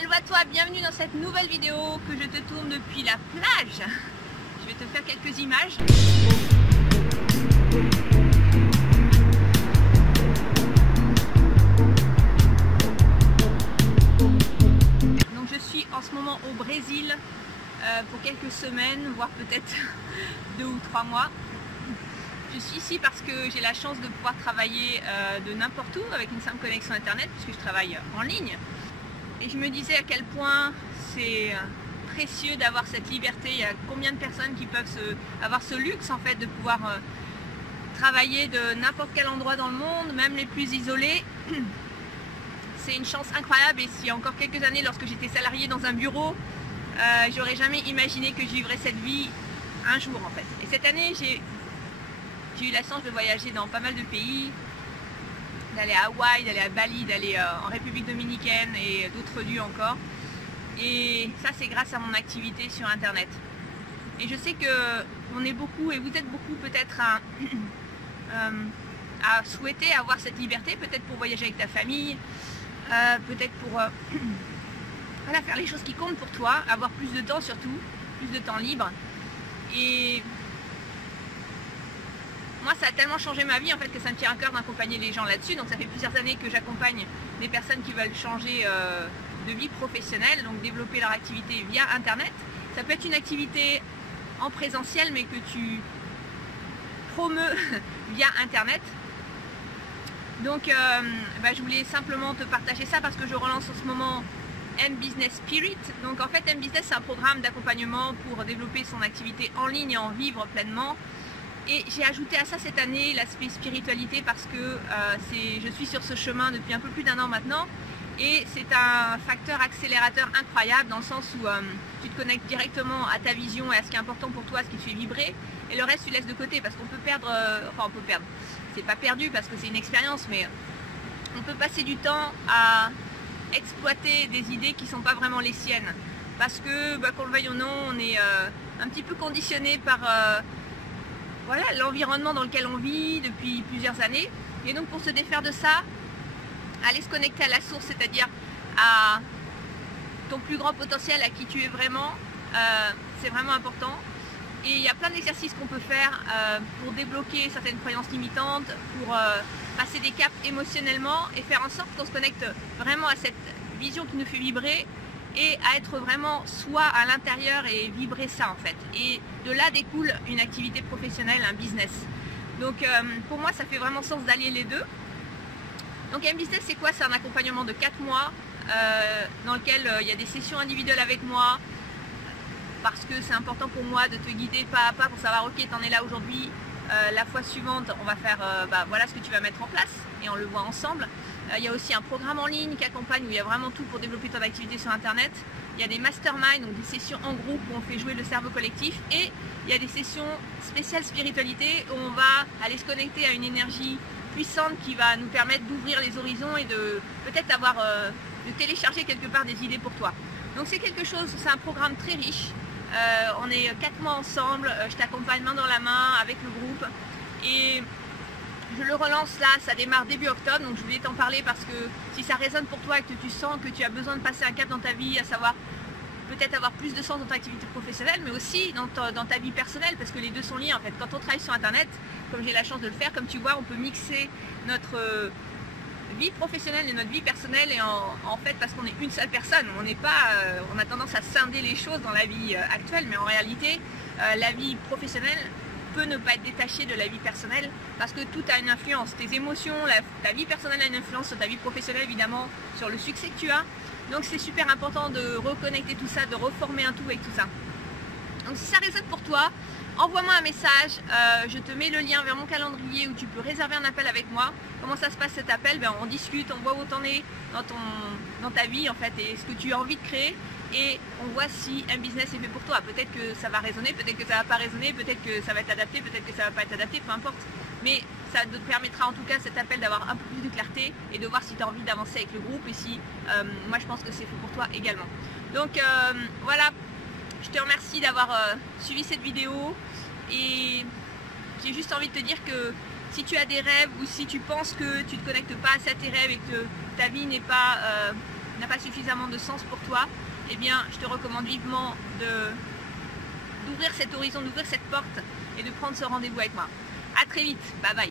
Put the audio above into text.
Hello à toi, bienvenue dans cette nouvelle vidéo que je te tourne depuis la plage. Je vais te faire quelques images. Donc je suis en ce moment au Brésil pour quelques semaines, voire peut-être 2 ou 3 mois. Je suis ici parce que j'ai la chance de pouvoir travailler de n'importe où avec une simple connexion internet puisque je travaille en ligne. Et je me disais à quel point c'est précieux d'avoir cette liberté. Il y a combien de personnes qui peuvent avoir ce luxe en fait de pouvoir travailler de n'importe quel endroit dans le monde, même les plus isolés. C'est une chance incroyable et si encore quelques années lorsque j'étais salariée dans un bureau, j'aurais jamais imaginé que je vivrais cette vie un jour en fait. Et cette année j'ai eu la chance de voyager dans pas mal de pays, d'aller à Hawaï, d'aller à Bali, d'aller en République dominicaine et d'autres lieux encore. Et ça c'est grâce à mon activité sur internet. Et je sais que on est beaucoup et vous êtes beaucoup peut-être à souhaiter avoir cette liberté, peut-être pour voyager avec ta famille, peut-être pour voilà, faire les choses qui comptent pour toi, avoir plus de temps surtout, plus de temps libre. Et moi ça a tellement changé ma vie en fait que ça me tient à cœur d'accompagner les gens là-dessus. Donc ça fait plusieurs années que j'accompagne des personnes qui veulent changer de vie professionnelle, donc développer leur activité via internet. Ça peut être une activité en présentiel mais que tu promeus via internet. Donc je voulais simplement te partager ça parce que je relance en ce moment M-Business Spirit. Donc en fait M-Business c'est un programme d'accompagnement pour développer son activité en ligne et en vivre pleinement. Et j'ai ajouté à ça cette année l'aspect spiritualité parce que je suis sur ce chemin depuis un peu plus d'1 an maintenant. Et c'est un facteur accélérateur incroyable dans le sens où tu te connectes directement à ta vision et à ce qui est important pour toi, ce qui te fait vibrer. Et le reste tu laisses de côté parce qu'on peut perdre, enfin on peut perdre, c'est pas perdu parce que c'est une expérience, mais on peut passer du temps à exploiter des idées qui ne sont pas vraiment les siennes. Parce que qu'on le veuille ou non, on est un petit peu conditionné par voilà, l'environnement dans lequel on vit depuis plusieurs années. Et donc pour se défaire de ça, aller se connecter à la source, c'est-à-dire à ton plus grand potentiel, à qui tu es vraiment, c'est vraiment important. Et il y a plein d'exercices qu'on peut faire pour débloquer certaines croyances limitantes, pour passer des caps émotionnellement et faire en sorte qu'on se connecte vraiment à cette vision qui nous fait vibrer et à être vraiment soi à l'intérieur et vibrer ça en fait. Et de là découle une activité professionnelle, un business. Donc pour moi ça fait vraiment sens d'allier les deux. Donc M-Business c'est quoi? C'est un accompagnement de 4 mois dans lequel il y a des sessions individuelles avec moi parce que c'est important pour moi de te guider pas à pas pour savoir ok t'en es là aujourd'hui, la fois suivante on va faire voilà ce que tu vas mettre en place et on le voit ensemble. Il y a aussi un programme en ligne qui accompagne où il y a vraiment tout pour développer ton activité sur internet. Il y a des masterminds, donc des sessions en groupe où on fait jouer le cerveau collectif et il y a des sessions spéciales spiritualité où on va aller se connecter à une énergie puissante qui va nous permettre d'ouvrir les horizons et de peut-être avoir de télécharger quelque part des idées pour toi. Donc c'est quelque chose, c'est un programme très riche. On est 4 mois ensemble, je t'accompagne main dans la main avec le groupe et je le relance là, ça démarre début octobre, donc je voulais t'en parler parce que si ça résonne pour toi et que tu sens que tu as besoin de passer un cap dans ta vie, à savoir peut-être avoir plus de sens dans ta activité professionnelle, mais aussi dans ta vie personnelle, parce que les deux sont liés en fait. Quand on travaille sur internet, comme j'ai la chance de le faire, comme tu vois, on peut mixer notre vie professionnelle et notre vie personnelle et en fait parce qu'on est une seule personne, on n'est pas, on a tendance à scinder les choses dans la vie actuelle, mais en réalité la vie professionnelle peut ne pas être détachée de la vie personnelle parce que tout a une influence, tes émotions, ta vie personnelle a une influence sur ta vie professionnelle évidemment, sur le succès que tu as, donc c'est super important de reconnecter tout ça, de reformer un tout avec tout ça. Donc si ça résonne pour toi, envoie-moi un message, je te mets le lien vers mon calendrier où tu peux réserver un appel avec moi. Comment ça se passe cet appel? On discute, on voit où t'en es dans ta vie en fait et ce que tu as envie de créer et on voit si un business est fait pour toi. Peut-être que ça va résonner, peut-être que ça va pas résonner, peut-être que ça va être adapté, peut-être que ça va pas être adapté, peu importe. Mais ça te permettra en tout cas cet appel d'avoir un peu plus de clarté et de voir si tu as envie d'avancer avec le groupe et si moi je pense que c'est fait pour toi également. Donc voilà. Je te remercie d'avoir suivi cette vidéo et j'ai juste envie de te dire que si tu as des rêves ou si tu penses que tu ne te connectes pas assez à tes rêves et que ta vie n'est pas n'a pas suffisamment de sens pour toi, eh bien je te recommande vivement d'ouvrir cet horizon, d'ouvrir cette porte et de prendre ce rendez-vous avec moi. A très vite, bye bye.